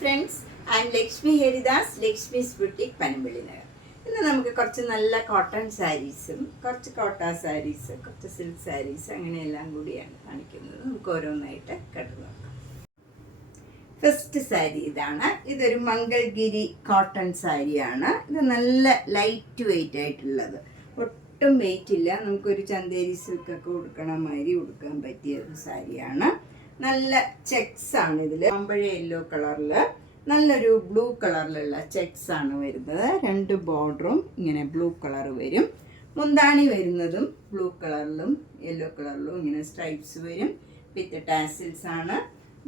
Friends, I M Lakshmi Haridas, Lakshmi's boutique Panampilly Nagar. ഇന്ന് നമുക്ക് കുറച്ച് നല്ല കോട്ടൺ സാരീസും കുറച്ച് കോട്ട സാരീസ്, കുറച്ച് സിൽക്ക് സാരീസ് അങ്ങനെയെല്ലാം കൂടിയാണ് കാണിക്കുന്നത്. നമുക്ക് ഓരോന്നായിട്ട് കണ്ടു നോക്കാം. ഫസ്റ്റ് സാരി ഇതാണ്. ഇതൊരു മംഗൾഗിരി കോട്ടൺ സാരിയാണ്. ഇത് നല്ല ലൈറ്റ് വെയിറ്റ് ആയിട്ടുള്ളത്, ഒട്ടും വെയിറ്റ് ഇല്ല. നമുക്കൊരു ചന്തേരി സിൽക്കൊക്കെ ഉടുക്കണ മാതിരി ഉടുക്കാൻ പറ്റിയ ഒരു സാരിയാണ്. നല്ല ചെക്സ് ആണ് ഇതിൽ, അമ്പഴ യെല്ലോ കളറിൽ നല്ലൊരു ബ്ലൂ കളറിലുള്ള ചെക്സ് ആണ് വരുന്നത്. രണ്ട് ബോർഡറും ഇങ്ങനെ ബ്ലൂ കളർ വരും. മുന്താണി വരുന്നതും ബ്ലൂ കളറിലും യെല്ലോ കളറിലും ഇങ്ങനെ സ്ട്രൈപ്സ് വരും. വിത്ത് ടാസിൽസ് ആണ്.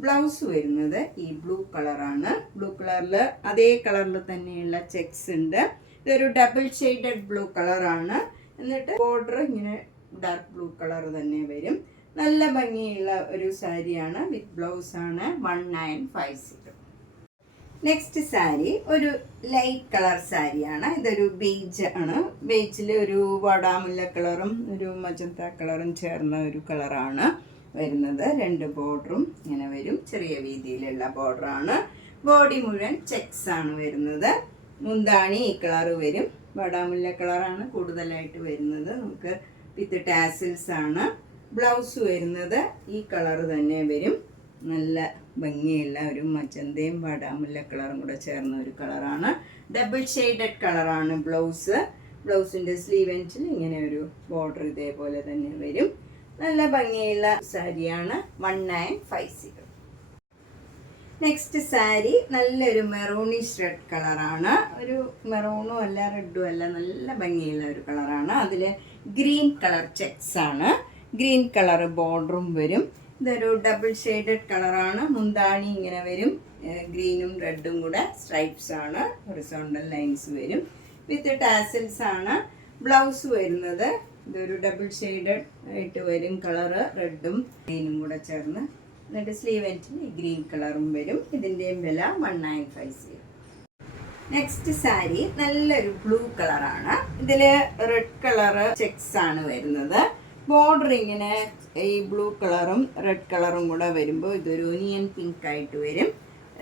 ബ്ലൗസ് വരുന്നത് ഈ ബ്ലൂ കളറാണ്. ബ്ലൂ കളറിൽ അതേ കളറിൽ തന്നെയുള്ള ചെക്സ് ഉണ്ട്. ഇതൊരു ഡബിൾ ഷെയ്ഡഡ് ബ്ലൂ കളറാണ്. എന്നിട്ട് ബോർഡർ ഇങ്ങനെ ഡാർക്ക് ബ്ലൂ കളർ തന്നെ വരും. നല്ല ഭംഗിയുള്ള ഒരു സാരിയാണ്. വിത്ത് ബ്ലൗസ് ആണ്. 1950. നെക്സ്റ്റ് സാരി ഒരു ലൈറ്റ് കളർ സാരിയാണ്. ഇതൊരു ബേജ് ആണ്. ബേജിൽ ഒരു വാടാമുല്ല കളറും ഒരു മജന്ത കളറും ചേർന്ന ഒരു കളറാണ് വരുന്നത്. രണ്ട് ബോർഡറും ഇങ്ങനെ വരും. ചെറിയ വീതിയിലുള്ള ബോർഡറാണ്. ബോഡി മുഴുവൻ ചെക്സ് ആണ് വരുന്നത്. മുന്താണി ഈ കളർ വരും. വാടാമുല്ല കളറാണ് കൂടുതലായിട്ട് വരുന്നത്. നമുക്ക് വിത്ത് ടാസിൽസ് ആണ്. ബ്ലൗസ് വരുന്നത് ഈ കളർ തന്നെ വരും. നല്ല ഭംഗിയുള്ള ഒരു മജന്തയും വാടാമുല്ല കളറും കൂടെ ചേർന്ന ഒരു കളറാണ്. ഡബിൾ ഷെയ്ഡഡ് കളറാണ് ബ്ലൗസ്. ബ്ലൗസിൻ്റെ സ്ലീവ് എൻഡിൽ ഇങ്ങനെ ഒരു ബോർഡർ ഇതേപോലെ തന്നെ വരും. നല്ല ഭംഗിയുള്ള സാരിയാണ്. 1950. നെക്സ്റ്റ് സാരി നല്ലൊരു മെറൂണിഷ് റെഡ് കളറാണ്. ഒരു മെറൂണും അല്ല റെഡും അല്ല, നല്ല ഭംഗിയുള്ള ഒരു കളറാണ്. അതിൽ ഗ്രീൻ കളർ ചെക്സ് ആണ്. ഗ്രീൻ കളർ ബോർഡറും വരും. ഇതൊരു ഡബിൾ ഷെയ്ഡഡ് കളറാണ്. മുന്താണി ഇങ്ങനെ വരും. ഗ്രീനും റെഡും കൂടെ സ്ട്രൈപ്സ് ആണ്. ഹൊറിസോണ്ടൽ ലൈൻസ് വരും. വിത്ത് ടാസിൽസ് ആണ്. ബ്ലൗസ് വരുന്നത് ഇതൊരു ഡബിൾ ഷെയ്ഡഡ് ആയിട്ട് വരും. കളറ് റെഡും ഗ്രീനും കൂടെ ചേർന്ന്. എന്നിട്ട് സ്ലീവ് എൻഡിൽ ഗ്രീൻ കളറും വരും. ഇതിൻ്റെയും വില 1950. നെക്സ്റ്റ് സാരി നല്ലൊരു ബ്ലൂ കളറാണ്. ഇതിൽ റെഡ് കളറ് ചെക്സ് ആണ് വരുന്നത്. ബോർഡർ ഇങ്ങനെ ഈ ബ്ലൂ കളറും റെഡ് കളറും കൂടെ വരുമ്പോൾ ഇതൊരു ഒനിയൻ പിങ്ക് ആയിട്ട് വരും.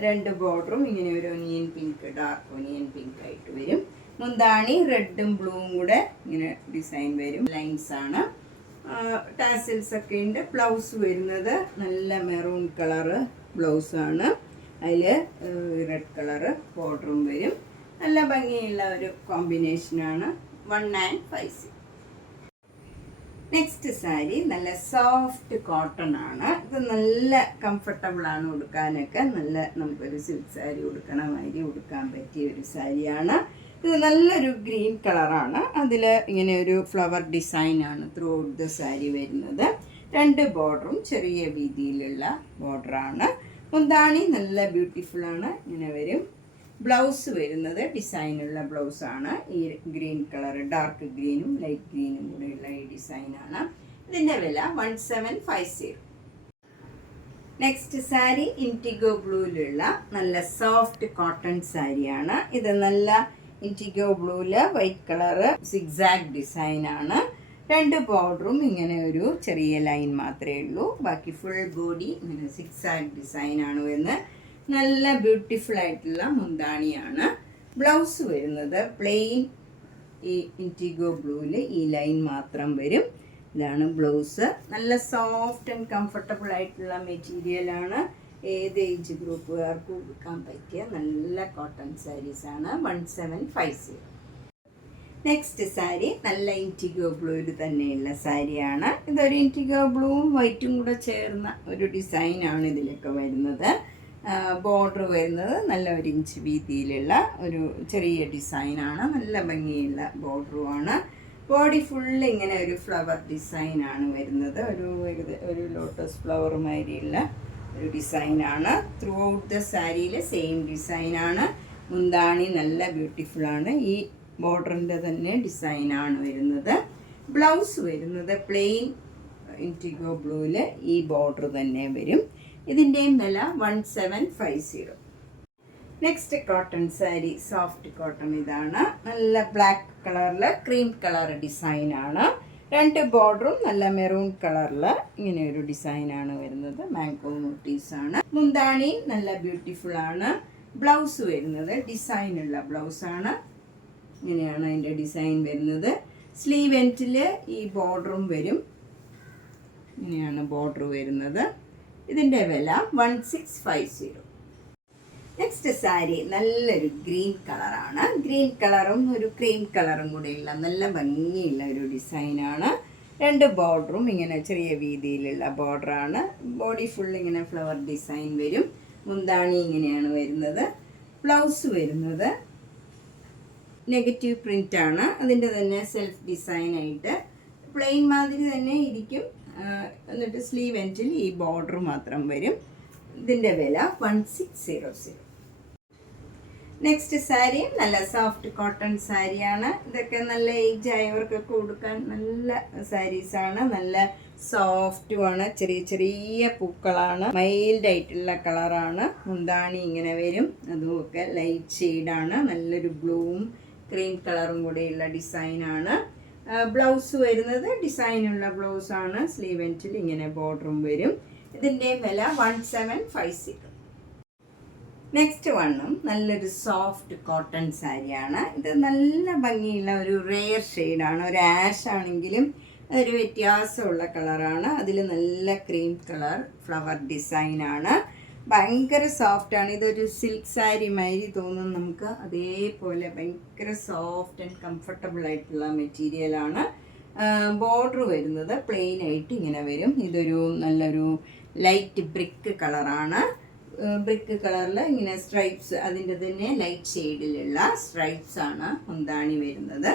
രണ്ട് ബോർഡറും ഇങ്ങനെ ഒരു onion pink, dark onion pink ആയിട്ട് വരും. മുന്താണി റെഡും ബ്ലൂവും കൂടെ ഇങ്ങനെ ഡിസൈൻ വരും. ലൈൻസ് ആണ്. ടാസിൽസ് ഒക്കെ ഉണ്ട്. ബ്ലൗസ് വരുന്നത് നല്ല മെറൂൺ കളറ് ബ്ലൗസാണ്. അതിൽ റെഡ് കളറ് ബോർഡറും വരും. നല്ല ഭംഗിയുള്ള ഒരു കോമ്പിനേഷനാണ്. 1950. നെക്സ്റ്റ് സാരി നല്ല സോഫ്റ്റ് കോട്ടൺ ആണ്. ഇത് നല്ല കംഫർട്ടബിൾ ആണ് ഉടുക്കാനൊക്കെ. നല്ല നമുക്കൊരു സിൽക്ക് സാരി ഉടുക്കണ മാതിരി ഉടുക്കാൻ പറ്റിയ ഒരു സാരിയാണ്. ഇത് നല്ലൊരു ഗ്രീൻ കളറാണ്. അതിൽ ഇങ്ങനെ ഒരു ഫ്ലവർ ഡിസൈനാണ് ത്രൂ ഔട്ട് ദ സാരി വരുന്നത്. രണ്ട് ബോർഡറും ചെറിയ വീതിയിലുള്ള ബോർഡറാണ്. മുന്താണി നല്ല ബ്യൂട്ടിഫുൾ ആണ്. ഇങ്ങനെ വരും. ബ്ലൗസ് വരുന്നത് ഡിസൈനുള്ള ബ്ലൗസാണ്. ഈ ഗ്രീൻ കളർ, ഡാർക്ക് ഗ്രീനും ലൈറ്റ് ഗ്രീനും കൂടെയുള്ള ഈ ഡിസൈനാണ്. ഇതിൻ്റെ വില 1750. നെക്സ്റ്റ് സാരി ഇൻറ്റിഗോ ബ്ലൂവിലുള്ള നല്ല സോഫ്റ്റ് കോട്ടൺ സാരിയാണ്. ഇത് നല്ല ഇൻറ്റിഗോ ബ്ലൂവിൽ വൈറ്റ് കളറ് സിഗ്സാഗ് ഡിസൈനാണ്. രണ്ട് ബോർഡറും ഇങ്ങനെ ഒരു ചെറിയ ലൈൻ മാത്രമേ ഉള്ളൂ. ബാക്കി ഫുൾ ബോഡി ഇങ്ങനെ സിഗ്സാഗ് ഡിസൈനാണ് വരുന്നത്. നല്ല ബ്യൂട്ടിഫുൾ ആയിട്ടുള്ള മുന്താണിയാണ്. ബ്ലൗസ് വരുന്നത് പ്ലെയിൻ ഈ ഇൻറ്റിഗോ ബ്ലൂവിൽ ഈ ലൈൻ മാത്രം വരും. ഇതാണ് ബ്ലൗസ്. നല്ല സോഫ്റ്റ് ആൻഡ് കംഫർട്ടബിൾ ആയിട്ടുള്ള മെറ്റീരിയലാണ്. ഏത് ഏജ് ഗ്രൂപ്പുകാർക്കും കൊടുക്കാൻ പറ്റിയ നല്ല കോട്ടൺ സാരീസാണ്. 1750. നെക്സ്റ്റ് സാരി നല്ല ഇൻറ്റിഗോ ബ്ലൂവിൽ തന്നെയുള്ള സാരിയാണ്. ഇതൊരു ഇൻറ്റിഗോ ബ്ലൂവും വൈറ്റും കൂടെ ചേർന്ന ഒരു ഡിസൈനാണ് ഇതിലൊക്കെ വരുന്നത്. ബോർഡർ വരുന്നത് നല്ല 1 ഇഞ്ച് വീതിയിലുള്ള ഒരു ചെറിയ ഡിസൈനാണ്. നല്ല ഭംഗിയുള്ള ബോർഡറുമാണ്. ബോഡി ഫുള്ള് ഇങ്ങനെ ഒരു ഫ്ലവർ ഡിസൈനാണ് വരുന്നത്. ഒരു ലോട്ടസ് ഫ്ലവർ മാതിരിയുള്ള ഒരു ഡിസൈനാണ്. ത്രൂ ഔട്ട് ദ സാരിയിൽ സെയിം ഡിസൈനാണ്. മുന്താണി നല്ല ബ്യൂട്ടിഫുള്ളാണ്. ഈ ബോർഡറിൻ്റെ തന്നെ ഡിസൈനാണ് വരുന്നത്. ബ്ലൗസ് വരുന്നത് പ്ലെയിൻ ഇൻറ്റിഗോ ബ്ലൂവിൽ ഈ ബോർഡർ തന്നെ വരും. ഇതിൻ്റെയും വില 1750. Next cotton sari soft cotton ഇതാണ്. നല്ല ബ്ലാക്ക് കളറിൽ ക്രീം കളർ ഡിസൈനാണ്. രണ്ട് ബോർഡറും നല്ല മെറൂൺ കളറിൽ ഇങ്ങനെ ഒരു ഡിസൈനാണ് വരുന്നത്. മാംഗോ മോട്ടീവ്സ് ആണ്. മുന്താണി നല്ല ബ്യൂട്ടിഫുൾ ആണ്. ബ്ലൗസ് വരുന്നത് ഡിസൈനുള്ള ബ്ലൗസാണ്. ഇങ്ങനെയാണ് അതിൻ്റെ ഡിസൈൻ വരുന്നത്. സ്ലീവ് എൻഡിൽ ഈ ബോർഡറും വരും. ഇങ്ങനെയാണ് ബോർഡർ വരുന്നത്. ഇതിൻ്റെ വില 1650. നെക്സ്റ്റ് സാരി നല്ലൊരു ഗ്രീൻ കളറാണ്. ഗ്രീൻ കളറും ഒരു ക്രീം കളറും കൂടെയുള്ള നല്ല ഭംഗിയുള്ള ഒരു ഡിസൈനാണ്. 2 ബോർഡറും ഇങ്ങനെ ചെറിയ വീതിയിലുള്ള ബോർഡറാണ്. ബോഡി ഫുൾ ഇങ്ങനെ ഫ്ലവർ ഡിസൈൻ വരും. മുന്താണി ഇങ്ങനെയാണ് വരുന്നത്. ബ്ലൗസ് വരുന്നത് നെഗറ്റീവ് പ്രിൻ്റാണ്. അതിൻ്റെ തന്നെ സെൽഫ് ഡിസൈനായിട്ട് പ്ലെയിൻ മാതിരി തന്നെ ഇരിക്കും. എന്നിട്ട് സ്ലീവ് എൻഡിൽ ഈ ബോർഡർ മാത്രം വരും. ഇതിൻ്റെ വില 1600. നെക്സ്റ്റ് സാരി നല്ല സോഫ്റ്റ് കോട്ടൺ സാരിയാണ്. ഇതൊക്കെ നല്ല ഏജ് ആയവർക്കൊക്കെ കൊടുക്കാൻ നല്ല സാരീസാണ്. നല്ല സോഫ്റ്റുമാണ്. ചെറിയ ചെറിയ പൂക്കളാണ്. മൈൽഡ് ആയിട്ടുള്ള കളറാണ്. മുന്താണി ഇങ്ങനെ വരും. അതുമൊക്കെ ലൈറ്റ് ഷെയ്ഡാണ്. നല്ലൊരു ബ്ലൂവും ക്രീം കളറും കൂടെയുള്ള ഡിസൈനാണ്. ബ്ലൗസ് വരുന്നത് ഡിസൈനുള്ള ബ്ലൗസാണ്. സ്ലീവ് എൻഡിൽ ഇങ്ങനെ ബോർഡറും വരും. ഇതിൻ്റെ വില 1750. നെക്സ്റ്റ് വണ്ണും നല്ലൊരു സോഫ്റ്റ് കോട്ടൺ സാരിയാണ്. ഇത് നല്ല ഭംഗിയുള്ള ഒരു റെയർ ഷെയ്ഡാണ്. ഒരു ആഷ് ആണെങ്കിലും അതൊരു വ്യത്യാസമുള്ള കളറാണ്. അതിൽ നല്ല ക്രീം കളർ ഫ്ലവർ ഡിസൈനാണ്. ഭയങ്കര സോഫ്റ്റാണ്. ഇതൊരു സിൽക്ക് സാരി മാതിരി തോന്നും നമുക്ക്. അതേപോലെ ഭയങ്കര സോഫ്റ്റ് ആൻഡ് കംഫർട്ടബിൾ ആയിട്ടുള്ള മെറ്റീരിയലാണ്. ബോർഡർ വരുന്നത് പ്ലെയിൻ ആയിട്ട് ഇങ്ങനെ വരും. ഇതൊരു നല്ലൊരു ലൈറ്റ് ബ്രിക്ക് കളറാണ്. ബ്രിക്ക് കളറിൽ ഇങ്ങനെ സ്ട്രൈപ്സ്, അതിൻ്റെ തന്നെ ലൈറ്റ് ഷെയ്ഡിലുള്ള സ്ട്രൈപ്സ് ആണ് മുന്താണി വരുന്നത്.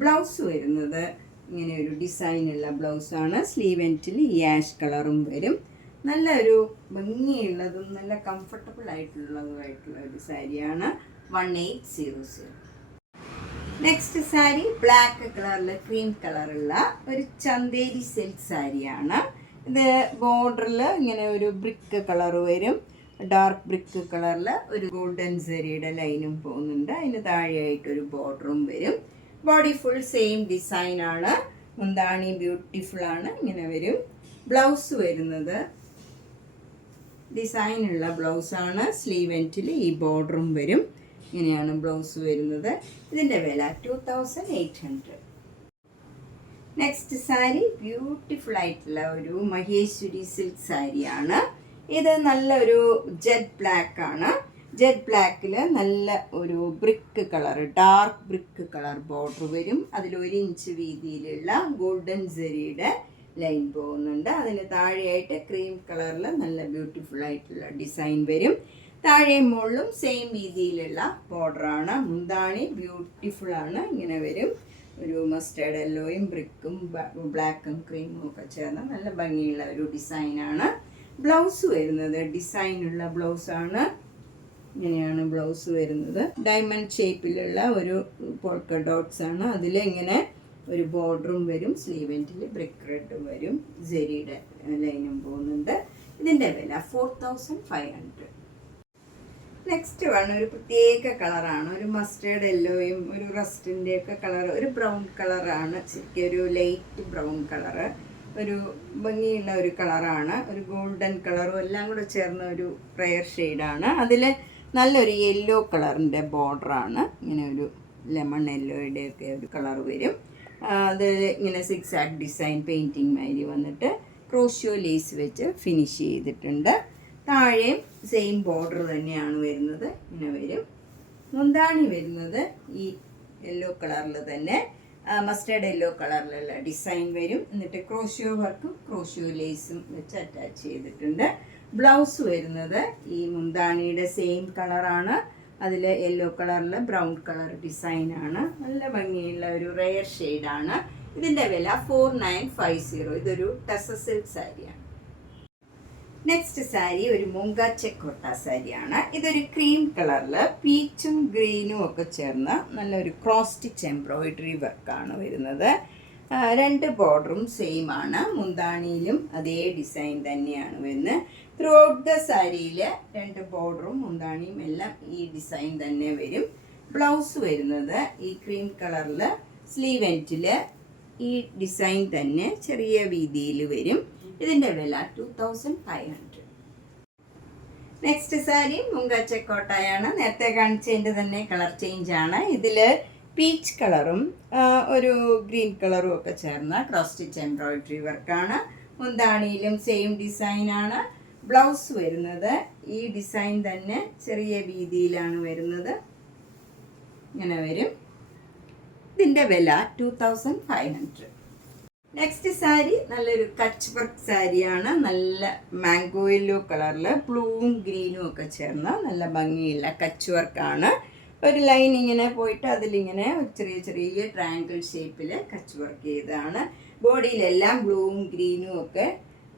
ബ്ലൗസ് വരുന്നത് ഇങ്ങനെ ഒരു ഡിസൈനുള്ള ബ്ലൗസാണ്. സ്ലീവ് എൻഡിൽ ഈ ആഷ് കളറും വരും. നല്ലൊരു ഭംഗിയുള്ളതും നല്ല കംഫർട്ടബിൾ ആയിട്ടുള്ളതുമായിട്ടുള്ള ഒരു സാരിയാണ്. 1800. നെക്സ്റ്റ് സാരി ബ്ലാക്ക് കളറിൽ ക്രീം കളറുള്ള ഒരു ചന്തേരി സിൽക്ക് സാരിയാണ്. ഇത് ബോർഡറിൽ ഇങ്ങനെ ഒരു ബ്രിക്ക് കളർ വരും. ഡാർക്ക് ബ്രിക്ക് കളറിൽ ഒരു ഗോൾഡൻ സെറിയുടെ ലൈനും പോകുന്നുണ്ട്. അതിന് താഴെയായിട്ടൊരു ബോർഡറും വരും. ബോഡി ഫുൾ സെയിം ഡിസൈനാണ്. മുന്താണി ബ്യൂട്ടിഫുള്ളാണ്. ഇങ്ങനെ വരും. ബ്ലൗസ് വരുന്നത് ഡിസൈനുള്ള ബ്ലൗസാണ്. സ്ലീവ് എൻഡിൽ ഈ ബോർഡറും വരും. ഇങ്ങനെയാണ് ബ്ലൗസ് വരുന്നത്. ഇതിൻ്റെ വില 2800. നെക്സ്റ്റ് സാരി ബ്യൂട്ടിഫുൾ ആയിട്ടുള്ള ഒരു മഹേശ്വരി സിൽക്ക് സാരിയാണ്. ഇത് നല്ലൊരു ജെറ്റ് ബ്ലാക്ക് ആണ്. ജെറ്റ് ബ്ലാക്കിൽ നല്ല ഒരു brick colour, dark brick colour border വരും. അതിൽ 1 ഇഞ്ച് വീതിയിലുള്ള ഗോൾഡൻ സെറിയുടെ ലൈൻ പോകുന്നുണ്ട്. അതിന് താഴെയായിട്ട് ക്രീം കളറിൽ നല്ല ബ്യൂട്ടിഫുൾ ആയിട്ടുള്ള ഡിസൈൻ വരും. താഴെയും മുകളിലും സെയിം വീതിയിലുള്ള ബോർഡറാണ്. മുന്താണി ബ്യൂട്ടിഫുള്ളാണ്. ഇങ്ങനെ വരും. ഒരു മസ്റ്റേർഡ് യെല്ലോയും ബ്രിക്കും ബ്ലാക്കും ക്രീമും ഒക്കെ ചേർന്ന് നല്ല ഭംഗിയുള്ള ഒരു ഡിസൈനാണ്. ബ്ലൗസ് വരുന്നത് ഡിസൈനുള്ള ബ്ലൗസാണ്. ഇങ്ങനെയാണ് ബ്ലൗസ് വരുന്നത്. ഡയമണ്ട് ഷേപ്പിലുള്ള ഒരു പോൾക്ക ഡോട്ട്സ് ആണ്. അതിൽ ഇങ്ങനെ ഒരു ബോർഡറും വരും. സ്ലീവ് എൻഡിൽ ബ്രിക്ക് റെഡ് വരും. സെറിയുടെ ലൈനും പോകുന്നുണ്ട്. ഇതിൻ്റെ വില 4500. നെക്സ്റ്റ് വൺ ഒരു പ്രത്യേക കളറാണ്. ഒരു മസ്റ്റേർഡ് യെല്ലോയും ഒരു റസ്റ്റിൻ്റെ ഒക്കെ കളർ, ഒരു ബ്രൗൺ കളറാണ്. ശരിക്കും ഒരു ലൈറ്റ് ബ്രൗൺ കളറ്, ഒരു ഭംഗിയുള്ള ഒരു കളറാണ്. ഒരു ഗോൾഡൻ കളറും എല്ലാം കൂടെ ചേർന്ന ഒരു റെയർ ഷെയ്ഡാണ്. അതിൽ നല്ലൊരു യെല്ലോ കളറിൻ്റെ ബോർഡറാണ്. ഇങ്ങനെ ഒരു ലെമൺ യെല്ലോയുടെയൊക്കെ ഒരു കളർ വരും. അത് ഇങ്ങനെ സിക്സ് ആക്ട് ഡിസൈൻ പെയിൻറ്റിങ് മാതിരി വന്നിട്ട് ക്രോഷ്യോ ലേസ് വെച്ച് ഫിനിഷ് ചെയ്തിട്ടുണ്ട്. താഴെയും സെയിം ബോർഡർ തന്നെയാണ് വരുന്നത്. ഇങ്ങനെ വരും. മുന്താണി വരുന്നത് ഈ യെല്ലോ കളറിൽ തന്നെ മസ്റ്റേർഡ് യെല്ലോ കളറിലുള്ള ഡിസൈൻ വരും. എന്നിട്ട് ക്രോഷ്യോ വർക്കും ക്രോഷ്യോ ലേസും വെച്ച് അറ്റാച്ച് ചെയ്തിട്ടുണ്ട്. ബ്ലൗസ് വരുന്നത് ഈ മുന്താണിയുടെ സെയിം കളറാണ്. അതിൽ യെല്ലോ കളറിൽ ബ്രൗൺ കളർ ഡിസൈനാണ്. നല്ല ഭംഗിയുള്ള ഒരു റെയർ ഷെയ്ഡാണ്. ഇതിൻ്റെ വില 4950. ഇതൊരു ടസ സിൽക്ക് സാരിയാണ്. നെക്സ്റ്റ് സാരി ഒരു മൂങ്ക ചെക്കോട്ട സാരിയാണ്. ഇതൊരു ക്രീം കളറിൽ പീച്ചും ഗ്രീനും ഒക്കെ ചേർന്ന് നല്ലൊരു ക്രോസ് സ്റ്റിച്ച് എംബ്രോയിഡറി വർക്കാണ് വരുന്നത്. 2 ബോർഡറും സെയിം ആണ്. മുന്താണിയിലും അതേ ഡിസൈൻ തന്നെയാണ് വരുന്നത്. ത്രൂ ഔട്ട് ദ സാരിയിൽ 2 ബോർഡറും മുന്താണിയും എല്ലാം ഈ ഡിസൈൻ തന്നെ വരും. ബ്ലൗസ് വരുന്നത് ഈ ക്രീം കളറിൽ സ്ലീവ് എൻഡിൽ ഈ ഡിസൈൻ തന്നെ ചെറിയ വീതിയിൽ വരും. ഇതിൻ്റെ വില 2500. നെക്സ്റ്റ് സാരി മുങ്ക ചെക്കോട്ടയാണ്. നേരത്തെ കാണിച്ചതിൻ്റെ തന്നെ കളർ ചേഞ്ച് ആണ്. ഇതിൽ പീച്ച് കളറും ഒരു ഗ്രീൻ കളറും ഒക്കെ ചേർന്ന ക്രോസ് സ്റ്റിച്ച് എംബ്രോയിഡറി വർക്കാണ്. മുന്താണിയിലും സെയിം ഡിസൈനാണ്. ബ്ലൗസ് വരുന്നത് ഈ ഡിസൈൻ തന്നെ ചെറിയ വീതിയിലാണ് വരുന്നത്. ഇങ്ങനെ വരും. ഇതിൻ്റെ വില 2500. നെക്സ്റ്റ് സാരി നല്ലൊരു കച്ച് വർക്ക് സാരിയാണ്. നല്ല മാംഗോ യെല്ലോ കളറിൽ ബ്ലൂവും ഗ്രീനും ഒക്കെ ചേർന്ന നല്ല ഭംഗിയുള്ള കച്ച് വർക്കാണ്. ഒരു ലൈൻ ഇങ്ങനെ പോയിട്ട് അതിലിങ്ങനെ ചെറിയ ചെറിയ ട്രയാങ്കിൾ ഷേപ്പിൽ കച്ച് വർക്ക് ചെയ്തതാണ്. ബോഡിയിലെല്ലാം ബ്ലൂവും ഗ്രീനും ഒക്കെ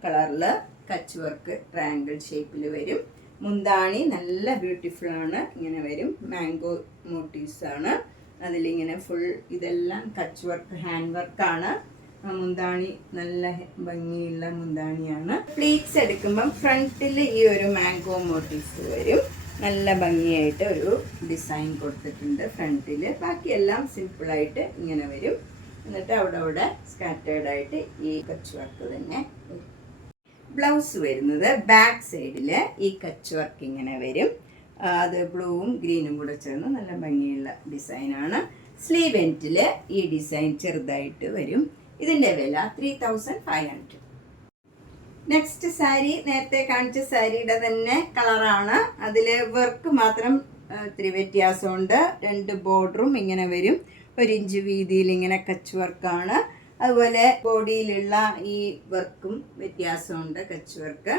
കളറിൽ കച്ച് വർക്ക് ട്രയാങ്കിൾ ഷേപ്പിൽ വരും. മുന്താണി നല്ല ബ്യൂട്ടിഫുൾ ആണ്. ഇങ്ങനെ വരും. മാംഗോ മോട്ടീവ്സ് ആണ്. അതിലിങ്ങനെ ഫുൾ ഇതെല്ലാം കച്ച് വർക്ക് ഹാൻഡ് വർക്കാണ്. മുന്താണി നല്ല ഭംഗിയുള്ള മുന്താണിയാണ്. പ്ലീറ്റ്സ് എടുക്കുമ്പം ഫ്രണ്ടിൽ ഈ ഒരു മാംഗോ മോട്ടീവ്സ് വരും. നല്ല ഭംഗിയായിട്ട് ഒരു ഡിസൈൻ കൊടുത്തിട്ടുണ്ട് ഫ്രണ്ടിൽ. ബാക്കിയെല്ലാം സിമ്പിളായിട്ട് ഇങ്ങനെ വരും. എന്നിട്ട് അവിടെ സ്കാറ്റേർഡായിട്ട് ഈ കച്ച് വർക്ക് തന്നെ വരും. ബ്ലൗസ് വരുന്നത് ബാക്ക് സൈഡിൽ ഈ കച്ച് വർക്ക് ഇങ്ങനെ വരും. അത് ബ്ലൂവും ഗ്രീനും കൂടെ ചേർന്ന് നല്ല ഭംഗിയുള്ള ഡിസൈനാണ്. സ്ലീവ് എൻഡിൽ ഈ ഡിസൈൻ ചെറുതായിട്ട് വരും. ഇതിൻ്റെ വില 3500. നെക്സ്റ്റ് സാരി നേരത്തെ കാണിച്ച സാരിയുടെ തന്നെ കളറാണ്. അതിൽ വർക്ക് മാത്രം ഇത്തിരി വ്യത്യാസമുണ്ട്. 2 ബോർഡറും ഇങ്ങനെ വരും. 1 ഇഞ്ച് വീതിയിൽ ഇങ്ങനെ കച്ച് വർക്കാണ്. അതുപോലെ ബോഡിയിലുള്ള ഈ വർക്കും വ്യത്യാസമുണ്ട്, കച്ച് വർക്ക്.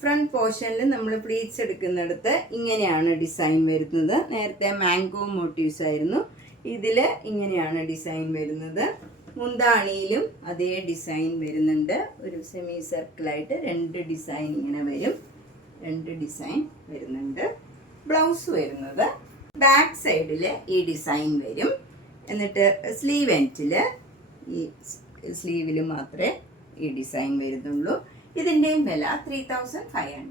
ഫ്രണ്ട് പോർഷനിൽ നമ്മൾ പ്ലീറ്റ്സ് എടുക്കുന്നിടത്ത് ഇങ്ങനെയാണ് ഡിസൈൻ വരുന്നത്. നേരത്തെ മാംഗോ മോട്ടീവ്സ് ആയിരുന്നു. ഇതിൽ ഇങ്ങനെയാണ് ഡിസൈൻ വരുന്നത്. മുന്താണിയിലും അതേ ഡിസൈൻ വരുന്നുണ്ട്. ഒരു സെമി സർക്കിളായിട്ട് 2 ഡിസൈൻ ഇങ്ങനെ വരും. 2 ഡിസൈൻ വരുന്നുണ്ട്. ബ്ലൗസ് വരുന്നത് ബാക്ക് സൈഡിൽ ഈ ഡിസൈൻ വരും. എന്നിട്ട് സ്ലീവ് എൻഡിൽ ഈ സ്ലീവിൽ മാത്രമേ ഈ ഡിസൈൻ വരുന്നുള്ളൂ. ഇതിൻ്റെയും വില 3500.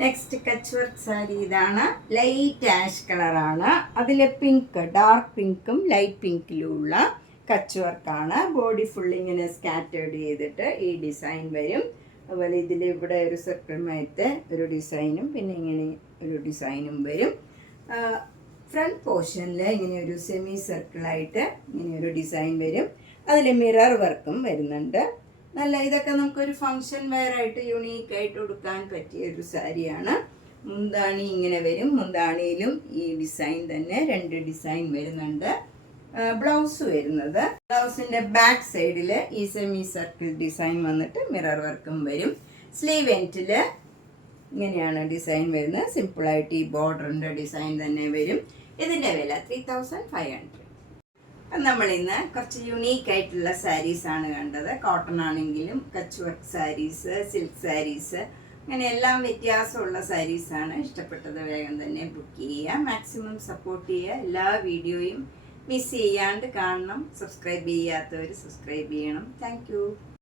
നെക്സ്റ്റ് കച്ച് വർക്ക് സാരി ഇതാണ്. ലൈറ്റ് ആഷ് കളറാണ്. അതിൽ പിങ്ക്, ഡാർക്ക് പിങ്കും ലൈറ്റ് പിങ്കിലും കച്ച് വർക്കാണ്. ബോഡി ഫുൾ ഇങ്ങനെ സ്കാറ്റേർഡ് ചെയ്തിട്ട് ഈ ഡിസൈൻ വരും. അതുപോലെ ഇതിൽ ഇവിടെ ഒരു സർക്കിൾ മയത്തെ ഒരു ഡിസൈനും പിന്നെ ഇങ്ങനെ ഒരു ഡിസൈനും വരും. ഫ്രണ്ട് പോർഷനിൽ ഇങ്ങനെ ഒരു സെമി സർക്കിളായിട്ട് ഇങ്ങനെ ഒരു ഡിസൈൻ വരും. അതിൽ മിറർ വർക്കും വരുന്നുണ്ട്. നല്ല ഇതൊക്കെ നമുക്കൊരു ഫങ്ഷൻ വെയർ ആയിട്ട് യുണീക്കായിട്ട് കൊടുക്കാൻ പറ്റിയ ഒരു സാരിയാണ്. മുന്താണി ഇങ്ങനെ വരും. മുന്താണിയിലും ഈ ഡിസൈൻ തന്നെ 2 ഡിസൈൻ വരുന്നുണ്ട്. ബ്ലൗസ് വരുന്നത് ബ്ലൗസിൻ്റെ ബാക്ക് സൈഡിൽ ഈ സെമി സർക്കിൾ ഡിസൈൻ വന്നിട്ട് മിറർ വർക്കും വരും. സ്ലീവ് എൻഡിൽ ഇങ്ങനെയാണ് ഡിസൈൻ വരുന്നത്. സിമ്പിളായിട്ട് ഈ ബോർഡറിൻ്റെ ഡിസൈൻ തന്നെ വരും. ഇതിൻ്റെ വില 3500. നമ്മൾ ഇന്ന് കുറച്ച് യുണീക്ക് ആയിട്ടുള്ള സാരീസാണ് കണ്ടത്. കോട്ടൺ ആണെങ്കിലും കച്ച് വർക്ക് സാരീസ്, സിൽക്ക് സാരീസ്, അങ്ങനെ എല്ലാം വ്യത്യാസമുള്ള സാരീസാണ്. ഇഷ്ടപ്പെട്ടത് വേഗം തന്നെ ബുക്ക് ചെയ്യുക. മാക്സിമം സപ്പോർട്ട് ചെയ്യുക. എല്ലാ വീഡിയോയും മിസ് ചെയ്യാണ്ട് കാണണം. സബ്സ്ക്രൈബ് ചെയ്യാത്തവർ സബ്സ്ക്രൈബ് ചെയ്യണം. താങ്ക്